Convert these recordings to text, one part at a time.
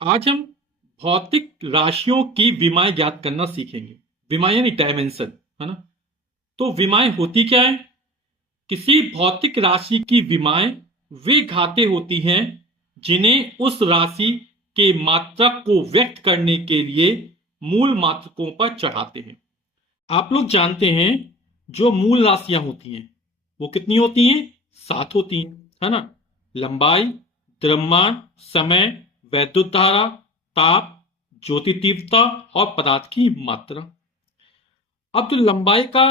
आज हम भौतिक राशियों की विमाएं ज्ञात करना सीखेंगे। विमाएं यानी डायमेंशन, है ना। तो विमाएं होती क्या है? किसी भौतिक राशि की विमाएं वे घातें होती हैं जिन्हें उस राशि के मात्रक को व्यक्त करने के लिए मूल मात्रकों पर चढ़ाते हैं। आप लोग जानते हैं, जो मूल राशियां होती हैं वो कितनी होती हैं? 7 होती हैं, है ना। लंबाई, द्रव्यमान, समय, वैद्युत धारा, ताप, ज्योति तीव्रता और पदार्थ की मात्रा। अब जो लंबाई का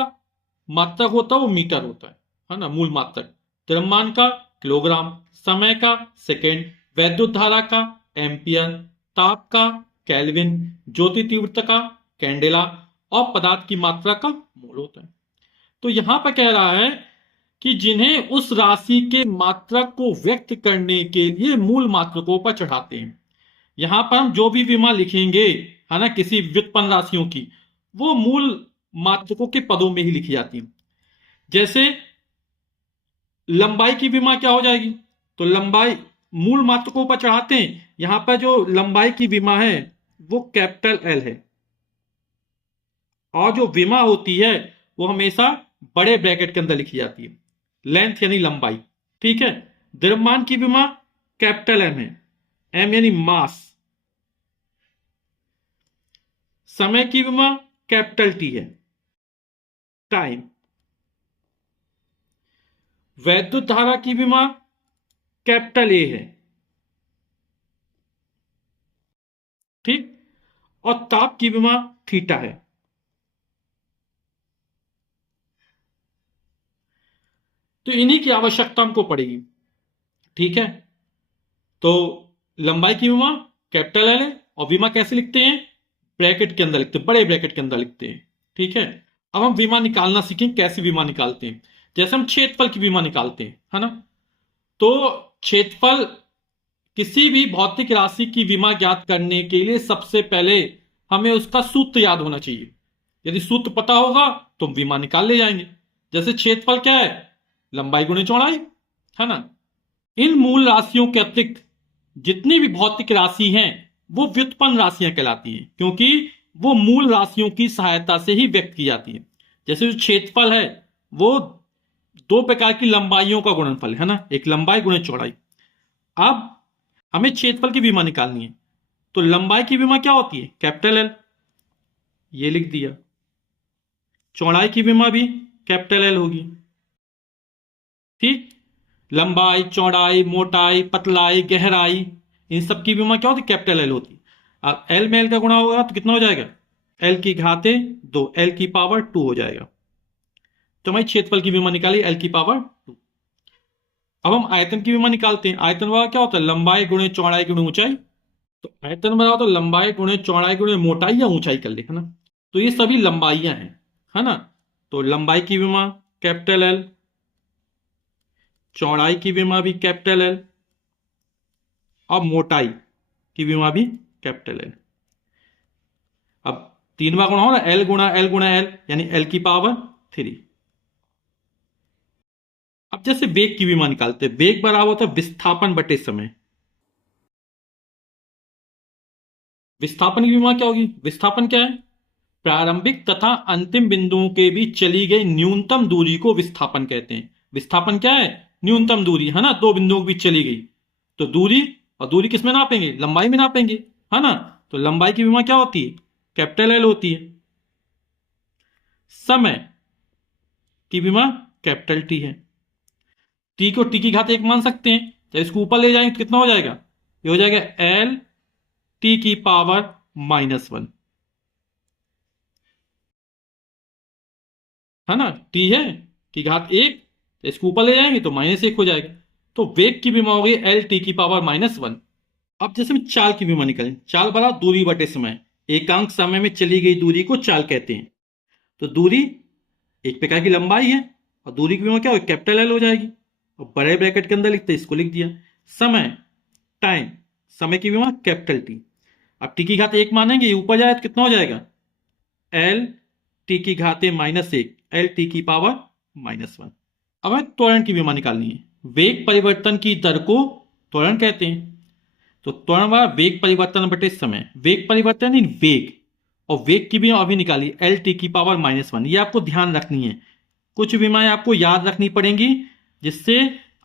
मात्रक होता है वो मीटर होता है ना, मूल मात्रक। द्रव्यमान का किलोग्राम, समय का सेकेंड, वैद्युत धारा का एम्पियर, ताप का केल्विन, ज्योति तीव्रता का कैंडेला और पदार्थ की मात्रा का मोल होता है। तो यहां पर कह रहा है कि जिन्हें उस राशि के मात्रक को व्यक्त करने के लिए मूल मात्रकों पर चढ़ाते हैं। यहां पर हम जो भी विमा लिखेंगे, है ना, किसी व्युत्पन्न राशियों की, वो मूल मात्रकों के पदों में ही लिखी जाती है। जैसे लंबाई की विमा क्या हो जाएगी? तो लंबाई मूल मात्रकों पर चढ़ाते हैं। यहां पर जो लंबाई की विमा है वो कैपिटल एल है, और जो विमा होती है वो हमेशा बड़े ब्रैकेट के अंदर लिखी जाती है। लेंथ यानी लंबाई, ठीक है। द्रव्यमान की विमा कैपिटल एम है, एम यानी मास। समय की विमा कैपिटल टी है, टाइम। वैद्युत धारा की विमा कैपिटल ए है, ठीक। और ताप की विमा थीटा है। तो इन्हीं की आवश्यकता हमको पड़ेगी, ठीक है। तो लंबाई की विमा कैपिटल एल है, और विमा कैसे लिखते हैं? ब्रैकेट के अंदर लिखते हैं, बड़े ब्रैकेट के अंदर लिखते हैं, ठीक है। अब हम विमा निकालना सीखें, कैसे विमा निकालते हैं। जैसे हम क्षेत्रफल की विमा निकालते हैं, है ना। तो क्षेत्रफल किसी भी भौतिक राशि की विमा ज्ञात करने के लिए सबसे पहले हमें उसका सूत्र याद होना चाहिए। यदि सूत्र पता होगा तो हम विमा निकाल ले जाएंगे। जैसे क्षेत्रफल क्या है? लंबाई गुणे चौड़ाई, है ना। इन मूल राशियों के अतिरिक्त जितनी भी भौतिक राशि हैं वो व्युत्पन्न राशियां कहलाती हैं, क्योंकि वो मूल राशियों की सहायता से ही व्यक्त की जाती है। जैसे जो क्षेत्रफल है वो दो प्रकार की लंबाइयों का गुणनफल है ना, एक लंबाई गुणे चौड़ाई। अब हमें क्षेत्रफल की विमा निकालनी है, तो लंबाई की विमा क्या होती है? कैपिटल एल, ये लिख दिया। चौड़ाई की विमा भी कैपिटल एल होगी, ठीक। लंबाई, चौड़ाई, मोटाई, पतलाई, गहराई, इन सब की विमा क्या होती? कैपिटल एल होती। अब एल में एल का गुणा होगा तो कितना हो जाएगा? एल की घाते 2, एल की पावर 2 हो जाएगा। तो हमारी क्षेत्रफल की विमा निकाली एल की पावर 2। अब हम आयतन की विमा निकालते हैं। आयतन वाला क्या होता है? लंबाई गुणे चौड़ाई गुणे ऊंचाई। तो आयतन बराबर तो लंबाई गुणे चौड़ाई गुणे मोटाई या ऊंचाई कर ले, है ना। तो ये सभी लंबाइयां हैं, है ना। तो लंबाई की विमा कैपिटल एल, चौड़ाई की विमा भी कैपिटल एल, और मोटाई की विमा भी कैपिटल एल। अब 3 बार गुणा हो ना, एल गुणा एल गुणा एल, यानी एल की पावर 3। अब जैसे वेग की विमा निकालते हैं, वेग बराबर होता है विस्थापन बटे समय। विस्थापन की विमा क्या होगी? विस्थापन क्या है? प्रारंभिक तथा अंतिम बिंदुओं के बीच चली गई न्यूनतम दूरी को विस्थापन कहते हैं। विस्थापन क्या है? न्यूनतम दूरी, है ना, दो बिंदुओं के बीच चली गई। तो दूरी, और दूरी किस में नापेंगे? लंबाई में नापेंगे, है ना। तो लंबाई की विमा क्या होती है? कैपिटल एल होती है। समय की विमा कैपिटल टी है। टी को टी की घात 1 मान सकते हैं, तो इसको ऊपर ले जाएंगे तो कितना हो जाएगा? ये हो जाएगा एल टी की पावर -1, है ना। टी है, टी घात 1, तो इसको ऊपर ले जाएंगे तो -1 हो जाएगा। तो वेग की विमा हो गई एल टी की पावर -1। अब जैसे हम चाल की विमा निकालें, चाल बराबर दूरी बटे समय। एकांक समय में चली गई दूरी को चाल कहते हैं। तो दूरी एक प्रकार की लंबाई है, और दूरी की विमा क्या हो? कैपिटल एल हो जाएगी। और बड़े ब्रैकेट के अंदर लिखते इसको लिख दिया। समय, टाइम, समय की विमा कैपिटल टी। अब टी की घात 1 मानेंगे, ऊपर जाए तो कितना हो जाएगा? एल टी की घाते -1, एल टी की पावर -1। अब हमें त्वरण की विमा निकालनी है। वेग परिवर्तन की दर को त्वरण कहते हैं। तो त्वरण बराबर वेग परिवर्तन बटे समय, वेग परिवर्तन इन वेग, और वेग की भी अभी निकाली एल टी की पावर -1। ये आपको ध्यान रखनी है, कुछ विमाएं आपको याद रखनी पड़ेंगी जिससे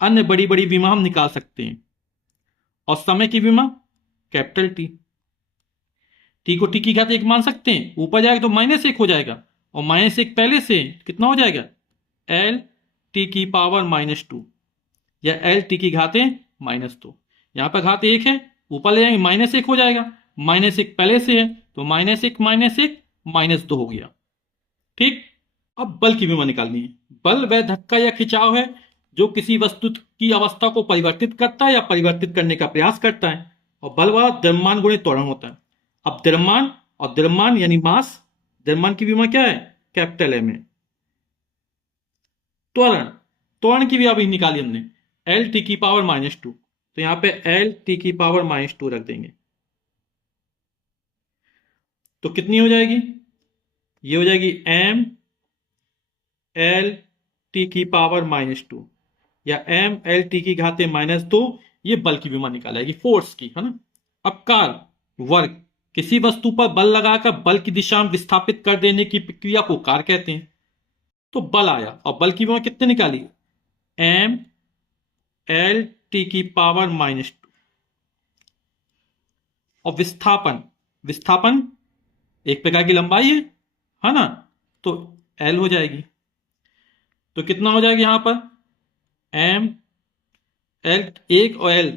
अन्य बड़ी बड़ी विमा हम निकाल सकते हैं। और समय की विमा कैपिटल टी, टी को टी की घात 1 मान सकते हैं, ऊपर जाएगा तो -1 हो जाएगा, और -1 पहले से कितना हो जाएगा एल टी की पावर -2, या एल टी की घातें -2। यहां पर घात 1 है, ऊपर ले जाएंगे -1 हो जाएगा, -1 पहले से है तो -1 -1 -2 हो गया। ठीक, अब बल की विमा निकालनी है। बल वह धक्का या खिंचाव है जो किसी वस्तु की अवस्था को परिवर्तित करता है या परिवर्तित करने का प्रयास करता है, और बल वाला द्रव्यमान गुणे त्वरण होता है। अब द्रव्यमान और द्रव्यमान यानी मास, द्रव्यमान की विमा क्या है कैपिटल एम है। त्वरण, त्वरण की भी अभी निकाली हमने एल टी की पावर -2, तो यहां पे एल टी की पावर -2 रख देंगे, तो कितनी हो जाएगी, ये हो जाएगी एम एल टी की पावर -2, या एम एल टी की घाते -2। ये बल की विमा निकालेगी, फोर्स की, है ना। अब कार वर्ग, किसी वस्तु पर बल लगाकर बल की दिशा में विस्थापित कर देने की प्रक्रिया को कार कहते हैं। तो बल आया, और बल की विमा कितने निकाली एम एल टी की पावर -2, और विस्थापन, विस्थापन एक प्रकार की लंबाई है ना, तो एल हो जाएगी, तो कितना हो जाएगा यहां पर एम एल, 1 और एल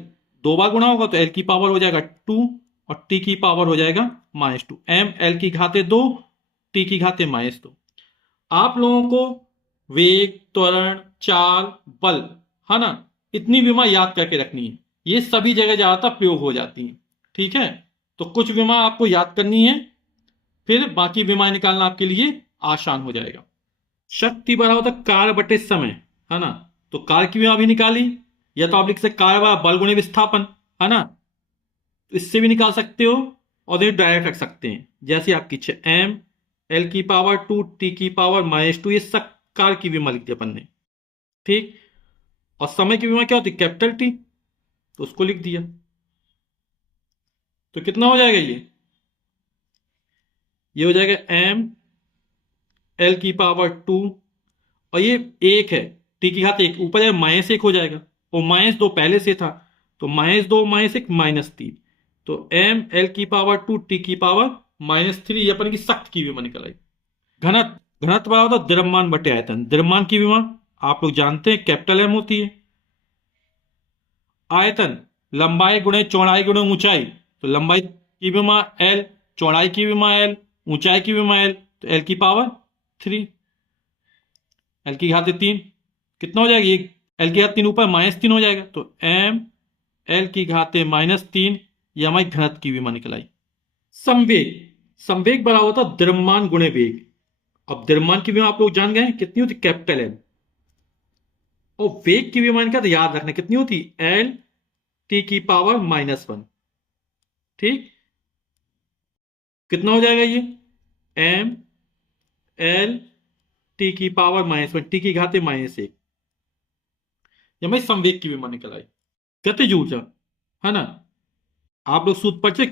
2 बार गुणा होगा तो एल की पावर हो जाएगा 2, और टी की पावर हो जाएगा -2, एम एल की घाते 2, टी की घाते -2। आप लोगों को वेग, त्वरण, चाल, बल, है ना, इतनी विमा याद करके रखनी है, ये सभी जगह ज्यादातर प्रयोग हो जाती है। ठीक है, तो कुछ विमा आपको याद करनी है, फिर बाकी विमा निकालना आपके लिए आसान हो जाएगा। शक्ति बराबर होता है कार बटे समय, है ना, तो कार की विमा भी निकाली, या तो आप लिख सकते कार बराबर बल गुणे विस्थापन, है ना, तो इससे भी निकाल सकते हो, और ये डायरेक्ट रख सकते हैं जैसे आपकी इच्छा, एम एल की पावर 2 टी की पावर -2, ये सब कार की विमा लिख दिया अपन ने। ठीक, और समय की विमा क्या होती है कैपिटल टी, तो उसको लिख दिया, तो कितना हो जाएगा ये हो जाएगा एम एल की पावर 2, और ये 1 है, टी की घात 1, ऊपर जाएगा -1 हो जाएगा, और -2 पहले से था, तो -2 -1 -3, तो एम एल की पावर 2 टी की पावर -3, ये अपन की सख्त की विमा निकल आई। घनत्व, घनत्व बराबर होता है द्रव्यमान बटे आयतन, द्रव्यमान की विमा आप लोग जानते हैं कैपिटल एम होती है। आयतन, लंबाई गुणे चौड़ाई गुणे ऊंचाई, तो लंबाई की विमा एल, चौड़ाई की विमा एल, ऊंचाई की विमा एल, तो एल की पावर 3, एल की घाते 3, कितना हो जाएगा ये एल की घात 3 ऊपर -3 हो जाएगा, तो एम एल की घाते -3, ये हमारी घनत्व की विमा निकल आई। संवेग, संवेग बराबर होता है द्रव्यमान गुणे वेग। अब द्रव्यमान की विमा आप लोग जान गए हैं कितनी होती कैपिटल एम, और वेग की विमा का तो याद रखना कितनी होती एल टी की पावर -1। ठीक, कितना हो जाएगा ये एम एल टी की पावर -1, टी की घाते -1, ये हमारी संवेग की विमा निकल आई। गतिज ऊर्जा, है ना, आप लोग सूत्र पढ़ते,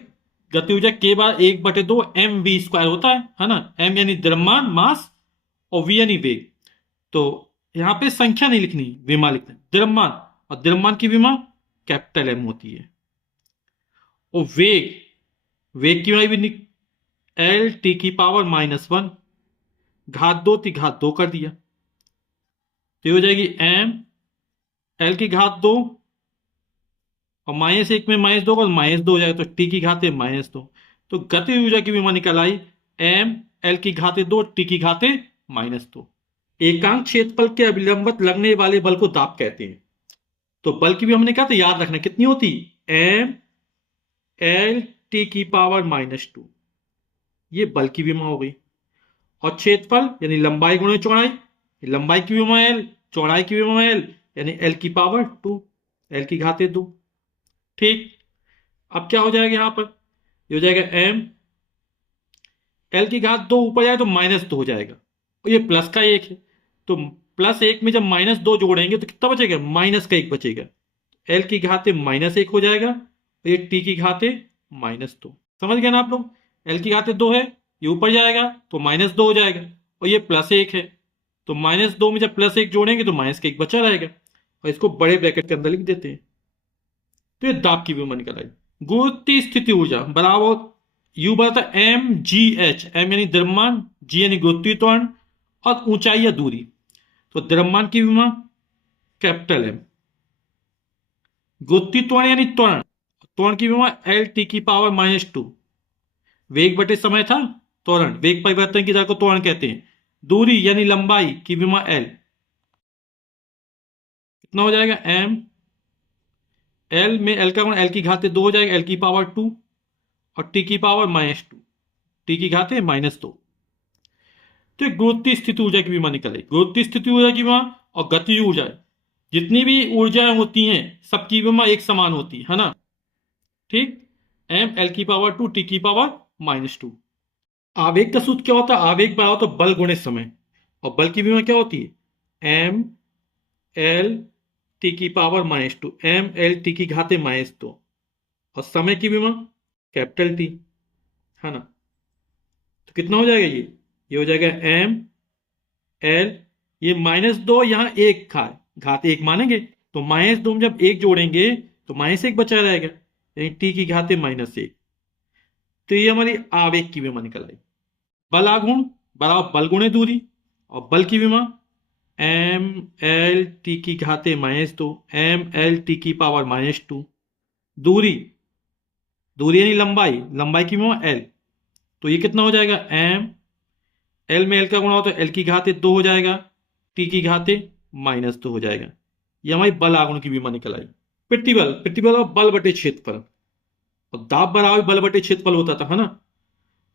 गति ऊर्जा के बार 1/2 mv² होता है ना, m यानी द्रव्यमान मास, और v यानी वेग, तो यहां पे संख्या नहीं लिखनी, विमा लिखना है द्रव्यमान, और द्रव्यमान की विमा कैपिटल एम होती है। और वेग, वेग की विमा भी एल टी की पावर -1, घात 2 थी घात 2 कर दिया, तो ये हो जाएगी एम एल की घात 2, और -1 में -2 का -2 हो जाएगा, तो टी की घाते -2, तो गति ऊर्जा की विमा निकल आई एम एल की घाते 2 टी की घाते -2। एकांक क्षेत्रफल के अभिलंबत लगने वाले बल को दाब कहते हैं। तो बल की भी हमने कहा था याद रखना कितनी होती एम एल टी की पावर -2, ये बल की विमा हो गई। और क्षेत्रफल यानी लंबाई गुणे चौड़ाई, लंबाई की विमा एल, चौड़ाई की विमा एल, यानी एल की पावर 2, एल की घाते 2। ठीक, अब क्या हो जाएगा यहां पर, ये हो जाएगा एम एल की घात 2 ऊपर जाए तो -2 हो जाएगा, और ये प्लस का 1 है, तो +1 में जब -2 जोड़ेंगे तो कितना बचेगा -1 बचेगा, एल की घाते -1 हो जाएगा, और ये टी की घाते -2। समझ गए ना आप लोग? एल की घाते 2 है, ये ऊपर जाएगा तो -2 हो जाएगा, और ये +1 है तो -2 में जब +1 जोड़ेंगे तो -1 बचा रहेगा, और इसको बड़े ब्रैकेट के अंदर लिख देते हैं। तो ये दाब की विमा निकल आई। गुरुत्वीय स्थिति ऊर्जा बराबर यू बराबर mgh, m यानी द्रव्यमान, g यानी गुरुत्वीय त्वरण, और ऊंचाई या दूरी। तो द्रव्यमान की विमा कैपिटल M, गुरुत्वीय त्वरण यानी त्वरण, त्वरण की विमा L⁻²। वेग बटे समय था त्वरण, वेग परिवर्तन की दर को त्वरण कहते हैं। दूरी यानी लंबाई की विमा L, कितना हो जाएगा m, L में L का गुणा L की घाते 2 हो जाएगा, L⁻², और T⁻², T की घाते -2। तो एक गुरुत्वीय स्थिति ऊर्जा की विमा निकल आई। गुरुत्वीय स्थिति ऊर्जा की विमा और गति ऊर्जा, जितनी भी ऊर्जाएं होती हैं सबकी विमा एक समान होती है ना, ठीक। m L⁻², T⁻²। आवेग का सूत्र क्या होता है? आवेग बराबर होता है बल गुणे समय, और बल की विमा क्या होती है? m L⁻², m L T की घाते -2, और समय की विमा कैपिटल T, है ना। तो कितना हो जाएगा ये हो जाएगा m L, ये -2 यहां 1 था, घात 1 मानेंगे तो -2 में जब 1 जोड़ेंगे तो -1 बचा रहेगा, यानी T की घाते -1। तो ये हमारी आवेग की विमा निकल आई। बल आघूर्ण बराबर बल गुणे दूरी, और बल की विमा m L T की घाते -2, m L T की पावर -2। दूरी, दूरी यानी लंबाई, लंबाई की विमा L, तो ये कितना हो जाएगा m, L में L का गुणा हो तो L की घाते 2 हो जाएगा, T की घाते -2 हो जाएगा। ये हमारी बल आघूर्ण की विमा निकल आई। प्रतिबल, प्रतिबल और बल बटे क्षेत्रफल, और दाब बराबर बल बटे क्षेत्रफल होता था, है ना।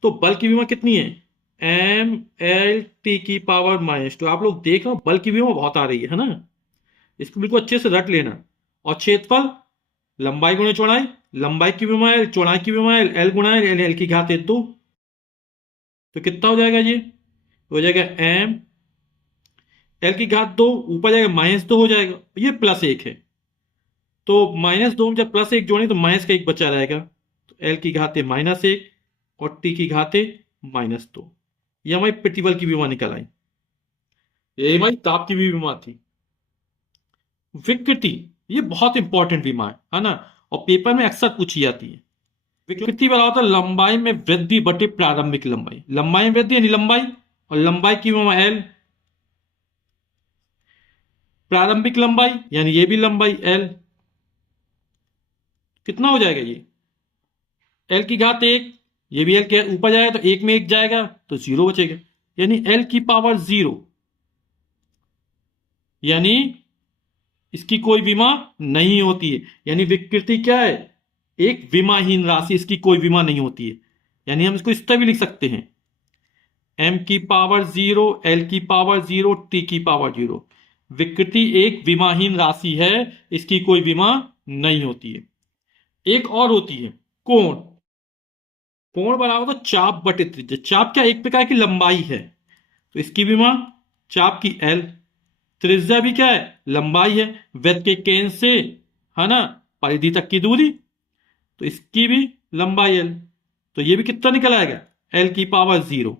तो बल की विमा कितनी है? m L T की पावर -2। आप लोग देख रहे हो बल की विमा बहुत आ रही है ना, इसको बिल्कुल अच्छे से रट लेना। और क्षेत्रफल लंबाई गुणे चौड़ाई, लंबाई की विमा L, चौड़ाई की विमा L, L गुणा L की घाते 2। तो कितना हो जाएगा ये? हो जाएगा m L की घात 2, ऊपर जाएगा -2 हो जाएगा, ये +1 है, तो -2 में जब +1 जोड़ें तो -1 बचा रहेगा, तो L की घाते -1 और T की घाते -2। ये हमारी प्रतिबल की विमा निकल आई। ये हमारी ताप की भी विमा थी। विकृति, ये बहुत इंपॉर्टेंट विमा है ना, और पेपर में अक्सर पूछी जाती है। विकृति बराबर होता है लंबाई में वृद्धि बटे प्रारंभिक लंबाई, लंबाई में वृद्धि यानी लंबाई, और लंबाई की विमा L, प्रारंभिक लंबाई यानी ये भी लंबाई L। कितना हो जाएगा ये? L की घात 1, ये भी L के ऊपर जाएगा तो 1 में 1 जाएगा तो 0 बचेगा, यानी L की पावर 0, यानी इसकी कोई विमा नहीं होती है। यानी विकृति क्या है? एक विमाहीन राशि, इसकी कोई विमा नहीं होती है। यानी हम इसको इस तरह भी लिख सकते हैं m की पावर 0, L की पावर 0, T की पावर 0। विकृति एक विमाहीन राशि है, इसकी कोई विमा नहीं होती है। एक और होती है कोण, कोण बराबर तो चाप बटे त्रिज्या। चाप क्या? एक प्रकार की लंबाई है, तो इसकी विमा चाप की L। त्रिज्या भी क्या है? लंबाई है, वृत्त के केंद्र से, है ना, परिधि तक की दूरी, तो इसकी भी लंबाई L। तो ये भी कितना निकल आएगा? L की पावर 0,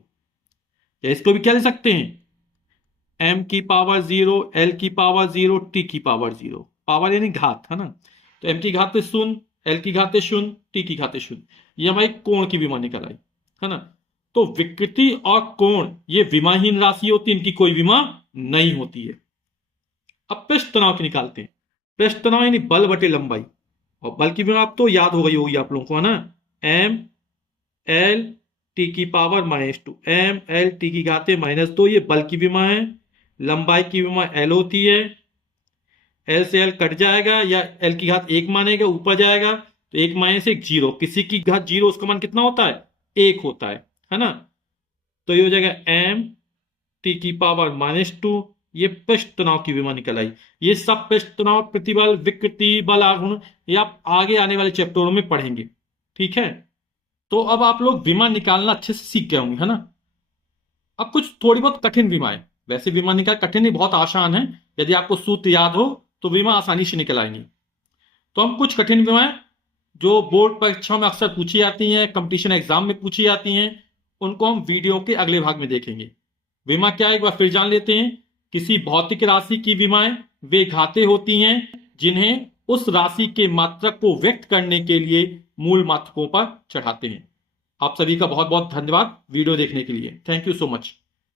या इसको भी क्या ले सकते हैं? m की पावर 0, L की पावर 0, T की पावर 0। पावर यानी घात, है ना, तो m की घात 0, L की घात 0, T की घात 0। ये हमारी कोण की विमा निकल आई, है ना। तो विकृति और कोण ये विमाहीन राशि होती है, इनकी कोई विमा नहीं होती है। अब पृष्ठ तनाव की निकालते हैं। पृष्ठ तनाव यानी बल बटे लंबाई, और बल की विमा आप तो याद हो गई होगी आप लोगों को, है ना, m L T की पावर -2, m L T की घाते -2, ये बल की विमा है। लंबाई की विमा L होती है, L से L कट जाएगा या L की घात 1 मानेगा, ऊपर जाएगा तो 1 -1 0, किसी की घात 0, उसका मान कितना होता है? 1 होता है ना। तो ये हो जाएगा m T की पावर -2। ये पृष्ठ तनाव की विमा निकल आई। ये सब पृष्ठ तनाव, प्रतिबल, विकृति, बल आघूर्ण, ये आप आगे आने वाले चैप्टरों में पढ़ेंगे, ठीक है। तो अब आप लोग विमा निकालना अच्छे से सीख गए होंगे, है ना। अब कुछ थोड़ी बहुत कठिन विमाएं, वैसे विमा निकाल कठिन नहीं, बहुत आसान है। यदि आपको सूत्र याद हो तो विमा आसानी से निकल आएंगी। तो हम कुछ कठिन विमाएं जो बोर्ड परीक्षाओं में अक्सर पूछी जाती हैं, कंपटीशन एग्जाम में पूछी जाती हैं, उनको हम वीडियो के अगले भाग में देखेंगे। विमा क्या है एक बार फिर जान लेते हैं। किसी भौतिक राशि की विमाएं वे घाते होती हैं जिन्हें उस राशि के मात्रक को व्यक्त करने के लिए मूल मात्रकों पर चढ़ाते हैं। आप सभी का बहुत बहुत धन्यवाद वीडियो देखने के लिए। Thank you so much.